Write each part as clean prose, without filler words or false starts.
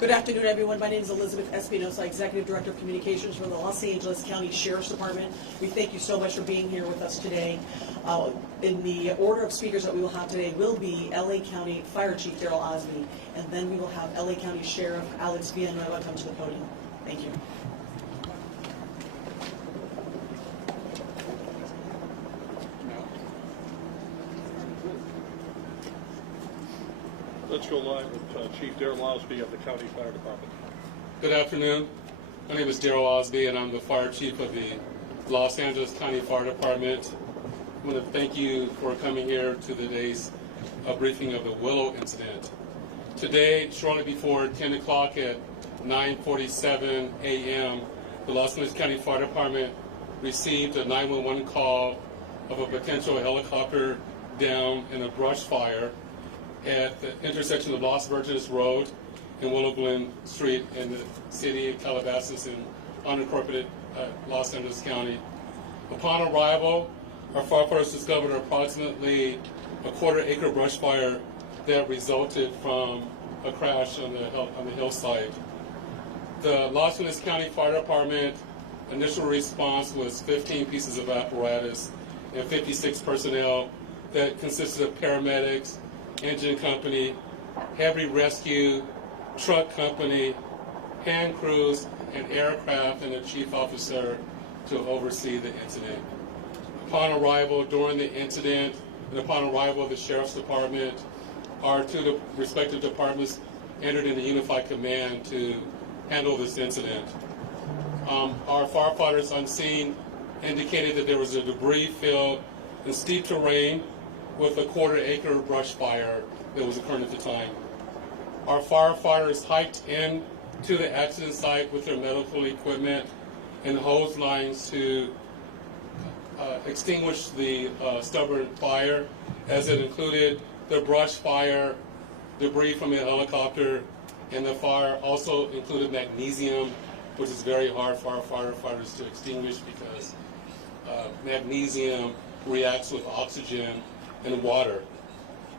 Good afternoon, everyone. My name is Elizabeth Espinosa, Executive Director of Communications for the Los Angeles County Sheriff's Department. We thank you so much for being here with us today. In the order of speakers that we will have today will be LA County Fire Chief Daryl Osby, and then we will have LA County Sheriff Alex Villanueva come to the podium. Thank you. Let's go live with Chief Daryl Osby of the County Fire Department. Good afternoon. My name is Daryl Osby, and I'm the Fire Chief of the Los Angeles County Fire Department. I want to thank you for coming here to today's briefing of the Willow incident. Today, shortly before 10 o'clock at 9:47 a.m., the Los Angeles County Fire Department received a 911 call of a potential helicopter down in a brush fire at the intersection of Los Virgenes Road and Willow Glen Street in the city of Calabasas in unincorporated Los Angeles County. Upon arrival, our firefighters discovered approximately a quarter-acre brush fire that resulted from a crash on the hillside. The Los Angeles County Fire Department initial response was 15 pieces of apparatus and 56 personnel that consisted of paramedics, engine company, heavy rescue, truck company, hand crews, and aircraft, and a chief officer to oversee the incident. Upon arrival during the incident, and upon arrival of the Sheriff's Department, our two respective departments entered into unified command to handle this incident. Our firefighters on scene indicated that there was a debris field in steep terrain with a quarter-acre brush fire that was occurring at the time. Our firefighters hiked in to the accident site with their medical equipment and hose lines to extinguish the stubborn fire, as it included the brush fire, debris from the helicopter, and the fire also included magnesium, which is very hard for our firefighters to extinguish because magnesium reacts with oxygen and water.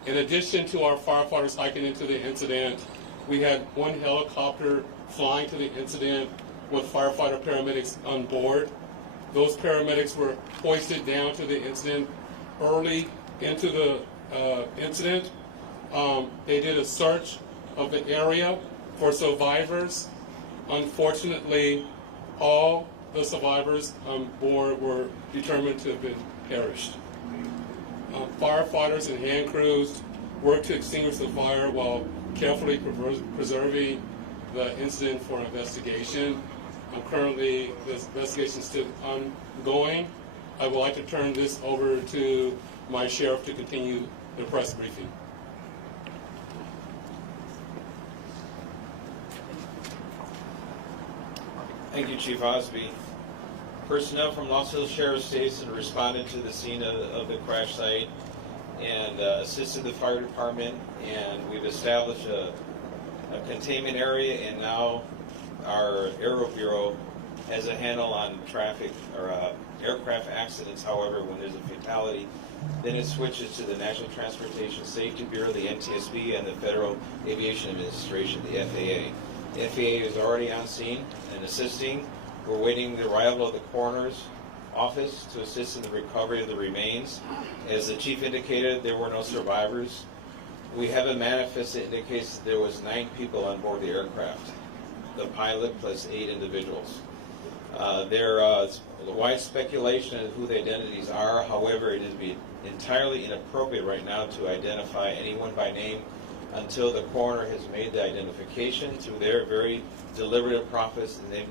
In addition to our firefighters hiking into the incident, we had one helicopter flying to the incident with firefighter paramedics on board. Those paramedics were hoisted down to the incident early into the incident. They did a search of the area for survivors. Unfortunately, all the survivors on board were determined to have been perished. Firefighters and hand crews worked to extinguish the fire while carefully preserving the incident for investigation. Currently, this investigation is still ongoing. I would like to turn this over to my sheriff to continue the press briefing. Thank you, Chief Osby. Personnel from Los Angeles Sheriff's Station responded to the scene of the crash site and assisted the fire department, and we've established a containment area, and now our Aero Bureau has a handle on traffic or aircraft accidents. However, when there's a fatality, then it switches to the National Transportation Safety Bureau, the NTSB, and the Federal Aviation Administration, the FAA. The FAA is already on scene and assisting. We're waiting the arrival of the coroner's office to assist in the recovery of the remains. As the chief indicated, there were no survivors. We have a manifest that indicates that there was 9 people on board the aircraft, the pilot plus 8 individuals. There is wide speculation of who the identities are. However, it would be entirely inappropriate right now to identify anyone by name until the coroner has made the identification through their very deliberative process, and they've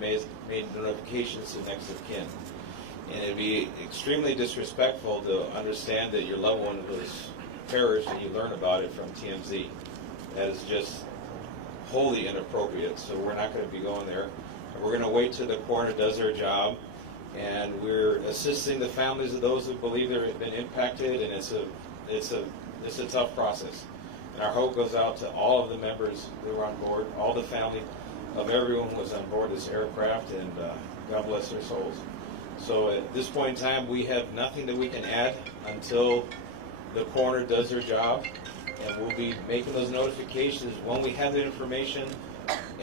made notifications to next of kin. And it'd be extremely disrespectful to understand that your loved one was perished and you learn about it from TMZ. That is just wholly inappropriate, so we're not going to be going there. We're going to wait till the coroner does their job, and we're assisting the families of those who believe they've been impacted, and it's a tough process. And our hope goes out to all of the members who were on board, all the family of everyone who was on board this aircraft, and God bless their souls. So at this point in time, we have nothing that we can add until the coroner does their job, and we'll be making those notifications when we have the information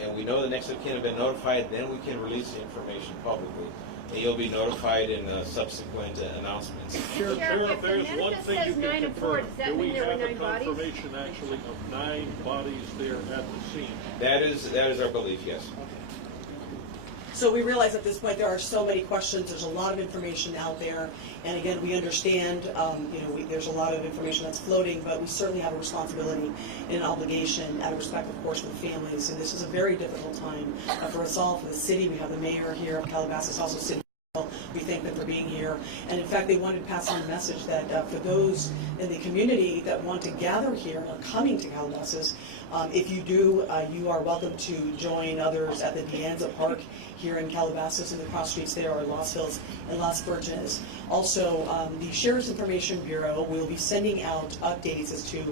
and we know the next of kin have been notified, then we can release the information publicly. And you'll be notified in subsequent announcements. Sheriff, Sheriff, there's if the one manifest thing you says 9 can and 4, confirm. does that Do we mean there were have a 9 bodies? confirmation actually of 9 bodies there at the scene? That is our belief, yes. So we realize at this point there are so many questions, there's a lot of information out there, and again, we understand, there's a lot of information that's floating, but we certainly have a responsibility and an obligation out of respect, of course, for the families, and this is a very difficult time for us all, for the city. We have the mayor here of Calabasas, also city. We thank them for being here, and in fact, they wanted to pass on a message that for those in the community that want to gather here and are coming to Calabasas, if you do, you are welcome to join others at the Dianza Park here in Calabasas, and the cross streets there are Los Hills and Las Virgenes. Also, the Sheriff's Information Bureau will be sending out updates as to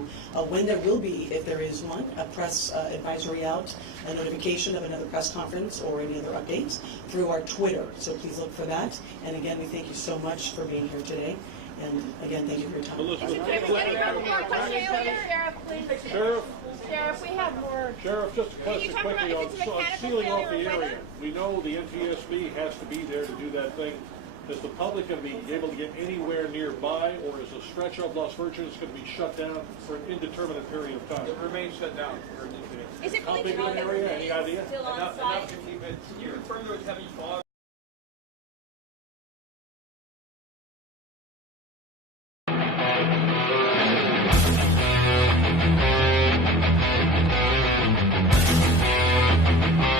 when there will be, if there is one, a press advisory out, a notification of another press conference or any other updates through our Twitter. So please look for that. And again, we thank you so much for being here today. And again, thank you for your time. Elizabeth, Can we get a couple more questions over here? Sheriff, please. Sheriff, Sheriff, we have more. Sheriff, just a Can question you talk quickly about on if it's mechanical sealing off the failure or area. weather? We know the NTSB has to be there to do that thing. Is the public going to be able to get anywhere nearby, or is a stretch of Las Virgenes going to be shut down for an indeterminate period of time? It remains shut down for an Is it How really big of an area? Any idea? still on enough site? to keep it. You're referring to it as heavy fog.